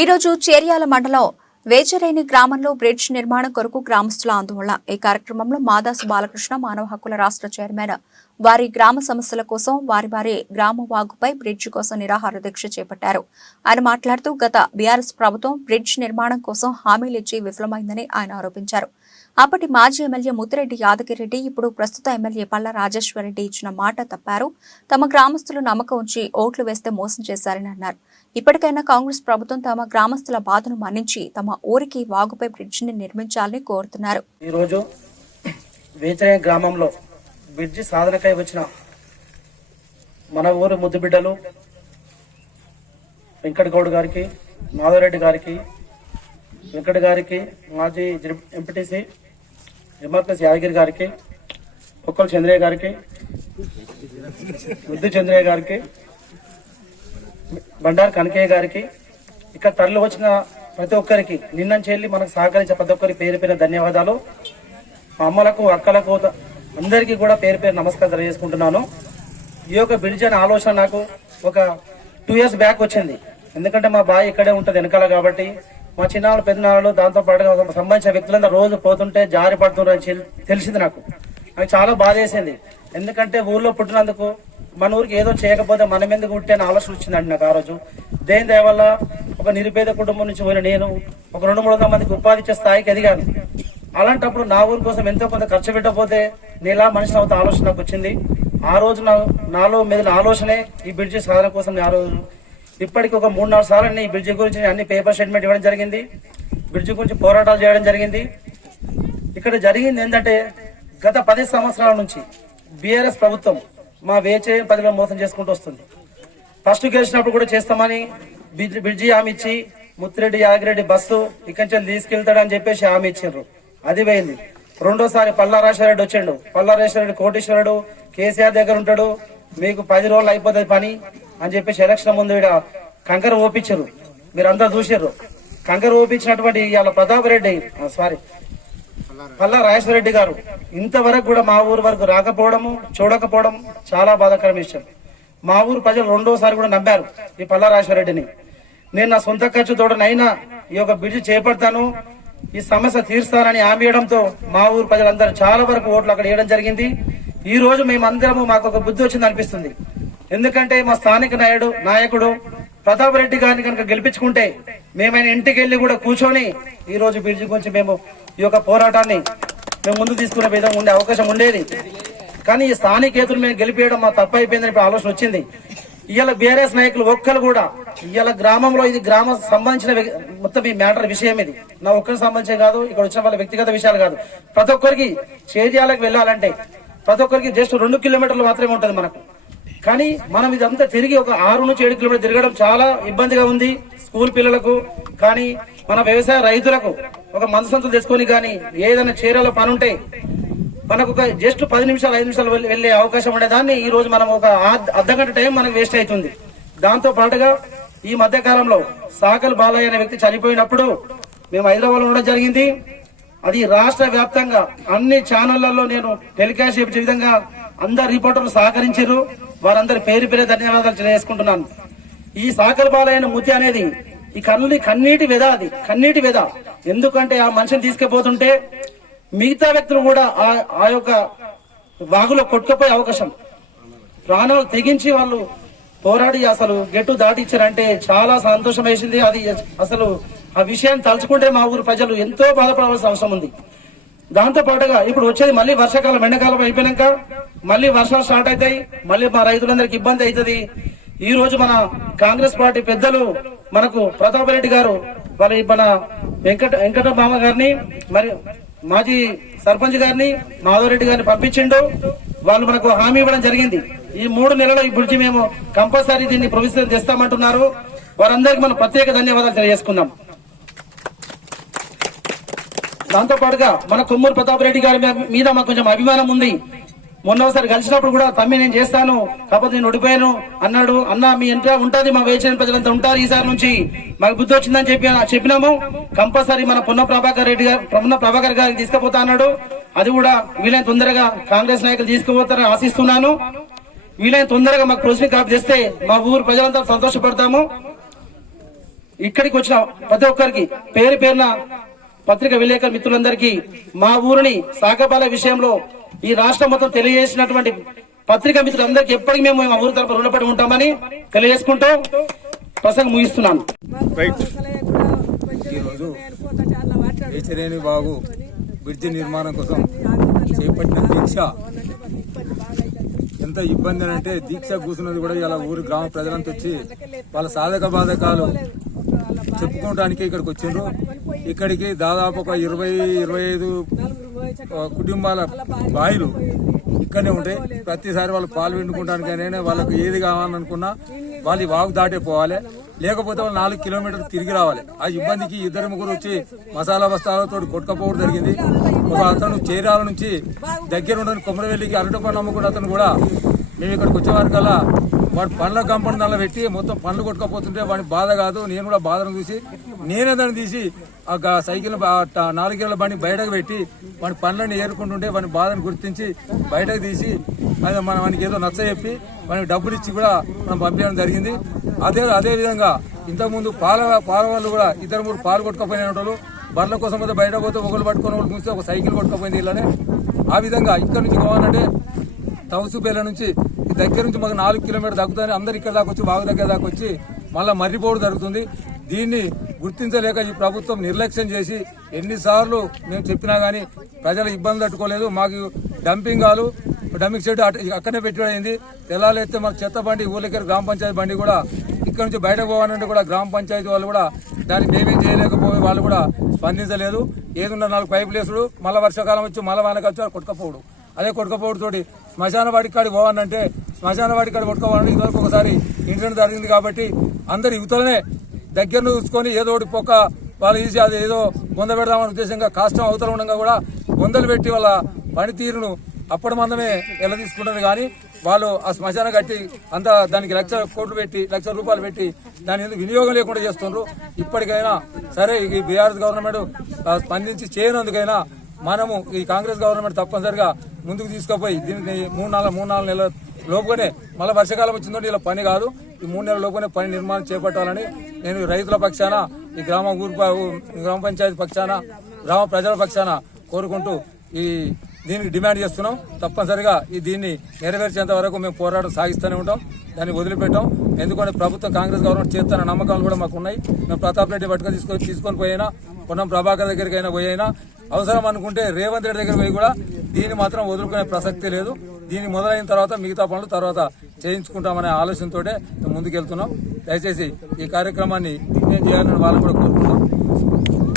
ఈరోజు చేర్యాల మండలం వేచరేని గ్రామంలో బ్రిడ్జ్ నిర్మాణం కొరకు గ్రామస్తుల ఆందోళన. ఈ కార్యక్రమంలో మాదాసు బాలకృష్ణ మానవ హక్కుల రాష్ట్ర చైర్మన్ వారి గ్రామ సమస్యల కోసం వారి గ్రామ వాగుపై బ్రిడ్జ్ కోసం నిరాహార దీక్ష చేపట్టారు. ఆయన మాట్లాడుతూ గత బీఆర్ఎస్ ప్రభుత్వం బ్రిడ్జ్ నిర్మాణం కోసం హామీలిచ్చి విఫలమైందని ఆయన ఆరోపించారు. అప్పటి మాజీ ఎమ్మెల్యే ముత్తిరెడ్డి యాదగిరెడ్డి ఇప్పుడు ప్రస్తుత ఎమ్మెల్యే పల్లా రాజేశ్వరరెడ్డి ఇచ్చిన మాట తప్పారు. తమ గ్రామస్తులు నమ్మకం ఉంచి ఓట్లు వేస్తే మోసం చేశారని అన్నారు. ఇప్పటికైనా కాంగ్రెస్ ప్రభుత్వం తమ గ్రామస్తుల బాధను మన్నించి తమ ఊరికి వాగుపై బ్రిడ్జిని నిర్మించాలని కోరుతున్నారు. ఈ రోజు వేచరేని గ్రామంలో బ్రిడ్జి సాధనకై వచ్చిన మన ఊరు ముద్దు బిడ్డలు వెంకటగౌడ్ గారికి, మాధవరెడ్డి గారికి, వెంకట గారికి, మాజీ ఎంపీటీసీ ఎంఆర్పీఎస్ యాదగిరి గారికి, పొక్కల చంద్రయ్య గారికి, ముద్దు చంద్రయ్య గారికి, బండారు కనకయ్య గారికి, ఇక్కడ తరలి వచ్చిన ప్రతి ఒక్కరికి నిన్నంచి వెళ్ళి మనకు సహకరించే ప్రతి ఒక్కరికి పేరు పేరు ధన్యవాదాలు. మా అమ్మలకు, అక్కలకు, అందరికీ కూడా పేరు పేరు నమస్కారం తెలియజేసుకుంటున్నాను. ఈ యొక్క బ్రిడ్జ్ అనే ఆలోచన నాకు ఒక 2 years బ్యాక్ వచ్చింది. ఎందుకంటే మా బాయ్ ఇక్కడే ఉంటుంది వెనకాల, కాబట్టి మా చిన్నాళ్ళు పెద్దనాళ్ళు దాంతో పాటుగా సంబంధించిన వ్యక్తులందరూ రోజు పోతుంటే జారి పడుతున్నారని తెలిసింది. నాకు చాలా బాధ వేసింది. ఎందుకంటే ఊర్లో పుట్టినందుకు మన ఊరికి ఏదో చేయకపోతే మనం ఎందుకు పుట్టే అని ఆలోచన వచ్చిందండి నాకు. ఆ రోజు దేని దయ వల్ల ఒక నిరుపేద కుటుంబం నుంచి పోయిన నేను ఒక 200-300 మందికి ఉపాధి ఇచ్చే స్థాయికి ఎదిగాను. అలాంటప్పుడు నా ఊరి కోసం ఎంతో కొంత ఖర్చు పెట్టకపోతే నేలా మనిషిని అవుతా ఆలోచన నాకు వచ్చింది. ఆ రోజు నాలో మెదిలిన ఆలోచనే ఈ బ్రిడ్జి సాధన కోసం. ఆ రోజు ఇప్పటికి ఒక 3-4 సార్లు ఈ బ్రిడ్జి గురించి అన్ని పేపర్ స్టేట్మెంట్ ఇవ్వడం జరిగింది. బ్రిడ్జి గురించి పోరాటాలు చేయడం జరిగింది. ఇక్కడ జరిగింది ఏంటంటే గత 10 సంవత్సరాల నుంచి బీఆర్ఎస్ ప్రభుత్వం మా వేచరేని ప్రజలను మోసం చేసుకుంటూ వస్తుంది. ఫస్ట్ గెలిచినప్పుడు కూడా చేస్తామని బ్రిడ్జి హామీ ఇచ్చి ముత్తిరెడ్డి యాదగిరెడ్డి బస్సు ఇక్కడి నుంచి తీసుకెళ్తాడని చెప్పేసి హామీ ఇచ్చిండ్రు. అది పోయింది. రెండోసారి పల్లా రాజేశ్వరరెడ్డి వచ్చిండు. పల్లా రాజేశ్వరరెడ్డి కోటేశ్వరుడు కేసీఆర్ దగ్గర ఉంటాడు, మీకు 10 రోజులు అయిపోతుంది పని అని చెప్పేసి ఎలక్షన్ ముందు ఇక్కడ కంకర ఓపించారు. మీరు అంతా చూసారు. కంకర ఓపించినటువంటి ఇవాళ పల్లా రాజేశ్వరరెడ్డి గారు ఇంతవరకు కూడా మా ఊరు వరకు రాకపోవడము, చూడకపోవడం చాలా బాధాకరమైన విషయం. మా ఊరు ప్రజలు రెండోసారి కూడా నమ్మారు ఈ పల్లా రాజేశ్వరరెడ్డిని. నేను నా సొంత ఖర్చుతోడనైనా ఈ యొక్క బ్రిడ్జి చేపడతాను, ఈ సమస్య తీరుస్తానని హామీ ఇవ్వడంతో మా ఊరు ప్రజలందరూ చాలా వరకు ఓట్లు అక్కడ వేయడం జరిగింది. ఈ రోజు మేమందరము మాకు ఒక బుద్ధి వచ్చింది అనిపిస్తుంది. ఎందుకంటే మా స్థానిక నాయకుడు ప్రతాప్ రెడ్డి గారిని కనుక గెలిపించుకుంటే మేమైనా ఇంటికి వెళ్ళి కూడా కూర్చొని ఈ రోజు బ్రిడ్జి గురించి మేము ఈ యొక్క పోరాటాన్ని మేము ముందు తీసుకునే విధంగా ఉండే అవకాశం ఉండేది. కానీ ఈ స్థానికేతులు మేము గెలిపేయడం మా తప్పు అయిపోయిందని ఆలోచన వచ్చింది. ఇవాళ బీఆర్ఎస్ నాయకులు ఒక్కరు కూడా ఇవాళ గ్రామంలో, ఇది గ్రామం సంబంధించిన మొత్తం ఈ మ్యాటర్ విషయం, ఇది నా ఒక్కరికి సంబంధించే కాదు, ఇక్కడ వచ్చిన వాళ్ళ వ్యక్తిగత విషయాలు కాదు. ప్రతి ఒక్కరికి చేర్యాలకు వెళ్ళాలంటే ప్రతి ఒక్కరికి జస్ట్ 2 కిలోమీటర్లు మాత్రమే ఉంటుంది మనకు. కానీ మనం ఇదంతా తిరిగి ఒక 6 నుంచి 7 కిలోమీటర్లు తిరగడం చాలా ఇబ్బందిగా ఉంది స్కూల్ పిల్లలకు. కానీ మన వ్యవసాయ రైతులకు ఒక మనసంతులు తెచ్చుకొని కానీ ఏదైనా చీరలో పని ఉంటే మనకు ఒక జస్ట్ 10 నిమిషాలు 5 నిమిషాలు వెళ్లే అవకాశం ఉండేదాన్ని ఈ రోజు మనం ఒక అర్ధగంట టైం మనకు వేస్ట్ అవుతుంది. దాంతో పాటుగా ఈ మధ్య కాలంలో సాకల్ బాలయ్య అనే వ్యక్తి చనిపోయినప్పుడు మేము హైదరాబాద్ లో ఉండడం జరిగింది. అది రాష్ట్ర వ్యాప్తంగా అన్ని ఛానళ్లలో నేను టెలికాస్ట్ చేసే విధంగా అందరు రిపోర్టర్లు సహకరించారు. వారందరి పేరు పేరే ధన్యవాదాలు తెలియజేసుకుంటున్నాను. ఈ సాకల్ బాలయ్య ముత్తి అనేది ఈ కన్నీటి వెద, అది కన్నీటి వెద. ఎందుకంటే ఆ మనిషిని తీసుకుపోతుంటే మిగతా వ్యక్తులు కూడా ఆ యొక్క వాగులో కొట్టుకుపోయే అవకాశం, ప్రాణాలు తెగించి వాళ్ళు పోరాడి అసలు గెట్టు దాటిచ్చారంటే చాలా సంతోషం వేసింది. అది అసలు ఆ విషయాన్ని తలుచుకుంటే మా ఊరు ప్రజలు ఎంతో బాధపడవలసిన అవసరం ఉంది. దాంతో పాటుగా ఇప్పుడు వచ్చేది మళ్ళీ వర్షాకాలం, ఎండాకాలం అయిపోయినాక మళ్ళీ వర్షాలు స్టార్ట్ అవుతాయి. మళ్ళీ మా రైతులందరికీ ఇబ్బంది అవుతుంది. ఈ రోజు మన కాంగ్రెస్ పార్టీ పెద్దలు మనకు ప్రతాప్ రెడ్డి గారు మన వెంకట మామ గారిని, మరి మాజీ సర్పంచ్ గారిని, మాధవరెడ్డి గారిని పంపించిండు. వాళ్ళు మనకు హామీ ఇవ్వడం జరిగింది. ఈ 3 నెలల ఈ బ్రిడ్జి మేము కంపల్సరీ దీన్ని ప్రొవిజన్ తెస్తామంటున్నారు. వారందరికీ మనం ప్రత్యేక ధన్యవాదాలు తెలియజేసుకుందాం. దాంతో పాటుగా మన కొమ్మూరు ప్రతాప్ రెడ్డి గారి మీద మాకు కొంచెం అభిమానం ఉంది. మొన్నసారి కలిసినప్పుడు కూడా తమ్మి నేను చేస్తాను, కాకపోతే నేను ఓడిపోయాను అన్నాడు. అన్న మీ ఇంట్లో ఉంటుంది, మా వేచరేని ప్రజలంతా ఉంటారు, ఈసారి నుంచి మాకు బుద్ధి వచ్చిందని చెప్పినాము. కంపల్సరీ మన పొన్న ప్రభాకర్ గారికి తీసుకుపోతా అన్నాడు. అది కూడా వీలైన తొందరగా కాంగ్రెస్ నాయకులు తీసుకుపోతారని ఆశిస్తున్నాను. వీలైన తొందరగా మాకు ప్రొసీడింగ్ కాపీ తెస్తే మా ఊరు ప్రజలంతా సంతోషపడతాము. ఇక్కడికి వచ్చిన ప్రతి ఒక్కరికి పేరు పేరున పత్రిక విలేకరు మిత్రులందరికీ మా ఊరిని సాగబాల విషయంలో ఈ రాష్ట్రం మొత్తం తెలియజేసినటువంటి పత్రికా మిత్రులందరికీ ఎప్పటికీ మేము మా ఊరి తరపున రుణపడి ఉంటామని తెలియజేసుకుంటూ ప్రసంగం ముగిస్తున్నాను. ఈరోజు వేచరేని బాగు బ్రిడ్జి నిర్మాణం కోసం చేపట్టిన దీక్ష ఎంత ఇబ్బంది అంటే దీక్ష కూర్చున్నది కూడా ఇలా ఊరి గ్రామ ప్రజలంతా వచ్చి వాళ్ళ సాధక బాధకాలు చెప్పుకోవడానికి ఇక్కడికి వచ్చిండ్రు. ఇక్కడికి దాదాపు ఒక 20-25 కుటుంబాల బాయిలు ఇక్కడనే ఉంటాయి. ప్రతిసారి వాళ్ళు పాలు పిండుకుంటానికైనా వాళ్ళకు ఏది కావాలనుకున్నా వాళ్ళు ఈ వాగు దాటే పోవాలి, లేకపోతే వాళ్ళు 4 కిలోమీటర్లు తిరిగి రావాలి. ఆ ఇబ్బందికి 2-3 వచ్చి మసాలా బస్తాలతో కొట్టుకపోవడం జరిగింది. ఒక అతను చీరాల నుంచి దగ్గర ఉండని కొమరవెల్లికి అరటిపండు అమ్ముకున్న అతను కూడా మేము ఇక్కడికి వచ్చేవారికల్లా వాడు పండ్ల కంపౌండ్ దానిలో పెట్టి మొత్తం పండ్లు కొట్టుకపోతుంటే వాడి బాధ కాదు, నేను కూడా బాధను చూసి నేనే దాన్ని తీసి ఆ సైకిల్ 4 కిలోల బండి బయటకు పెట్టి వాడి పండ్లని ఏరుకుంటుంటే వాడి బాధను గుర్తించి బయటకు తీసి మనం వానికి ఏదో నచ్చ చెప్పి వానికి డబ్బులు ఇచ్చి కూడా మనం పంపించడం జరిగింది. అదే విధంగా ఇంతకుముందు పాల వాళ్ళు కూడా 2-3 పాలు కొట్టుకపోయిన వాళ్ళు బర్ల కోసం అయితే బయట పోతే ఒకరు పట్టుకుని వాళ్ళు చూస్తే ఒక సైకిల్ కొట్టుకపోయింది ఇలానే. ఆ విధంగా ఇక్కడ నుంచి పోవాలంటే తవసుపేల నుంచి ఈ దగ్గర నుంచి మాకు 4 కిలోమీటర్లు తగ్గుతుంది. అందరు ఇక్కడ దాకా వచ్చి బాగు దగ్గర దాకా వచ్చి మళ్ళీ మర్రిపోవడం జరుగుతుంది. దీన్ని గుర్తించలేక ఈ ప్రభుత్వం నిర్లక్ష్యం చేసి ఎన్నిసార్లు మేము చెప్పినా గానీ ప్రజలు ఇబ్బంది తట్టుకోలేదు. మాకు డంపింగ్ షెడ్ అక్కడనే పెట్టింది. తెల్లాలైతే మాకు చెత్త బండి ఊళ్ళకి గ్రామ పంచాయతీ బండి కూడా ఇక్కడ నుంచి బయటకు పోవాలంటే కూడా గ్రామ పంచాయతీ వాళ్ళు కూడా దాన్ని మేమేం చేయలేకపోయి వాళ్ళు కూడా స్పందించలేదు. ఏదున్న 4 పైపులు వేసుడు, మళ్ళీ వర్షాకాలం వచ్చి మళ్ళీ వానకి వచ్చి కొట్టుకపోవడు. అదే కొట్టుకపోవడం తోటి శ్మశాన వాడికి కాడికి పోవాలంటే శ్మశాన వాడికి కాడికి కొట్టుకోవాలంటే ఇదివరకు ఒకసారి ఇన్సిడెంట్ జరిగింది. కాబట్టి అందరు యువతలనే దగ్గరను చూసుకొని ఏదో ఒకటి పొక్క వాళ్ళు తీసి అది ఏదో బొంద పెడదామనే ఉద్దేశంగా కాష్టం అవతల ఉండగా కూడా బొందలు పెట్టి వాళ్ళ పనితీరును అప్పటి మందమే ఎలా తీసుకుంటారు. కానీ వాళ్ళు ఆ శ్మశానం కట్టి అంతా దానికి లక్ష రూపాయలు పెట్టి దాని ఎందుకు వినియోగం లేకుండా చేస్తున్నారు. ఇప్పటికైనా సరే ఈ బీఆర్ఎస్ గవర్నమెంట్ స్పందించి చేయనందుకైనా మనము ఈ కాంగ్రెస్ గవర్నమెంట్ తప్పనిసరిగా ముందుకు తీసుకుపోయి దీనికి 3-4 నెలల లోపుగానే మళ్ళీ వర్షాకాలం వచ్చిందంటే ఇలా పని కాదు, ఈ 3 నెలల లోపుగానే పని నిర్మాణం చేపట్టాలని నేను రైతుల పక్షాన, ఈ గ్రామ పంచాయతీ పక్షాన, గ్రామ ప్రజల పక్షాన కోరుకుంటూ దీనికి డిమాండ్ చేస్తున్నాం. తప్పనిసరిగా దీన్ని నెరవేర్చేంత వరకు మేము పోరాటం సాగిస్తూనే ఉంటాం, దాన్ని వదిలిపెట్టాం. ఎందుకంటే ప్రభుత్వం కాంగ్రెస్ గవర్నమెంట్ చేస్తున్న నమ్మకాలు కూడా మాకు ఉన్నాయి. మేము ప్రతాప్ రెడ్డి పట్టుకొని తీసుకొని పోయినా, పొన్నం ప్రభాకర్ దగ్గరికి అయినా పోయినా, అవసరం అనుకుంటే రేవంత్ రెడ్డి దగ్గర పోయి కూడా దీన్ని మాత్రం వదులుకునే ప్రసక్తి లేదు. దీన్ని మొదలైన తర్వాత మిగతా పనులు తర్వాత చేయించుకుంటామనే ఆలోచనతోటే మేము ముందుకెళ్తున్నాం. దయచేసి ఈ కార్యక్రమాన్ని దిగ్విజయం చేయాలని వాళ్ళని కూడా కోరుతున్నాం.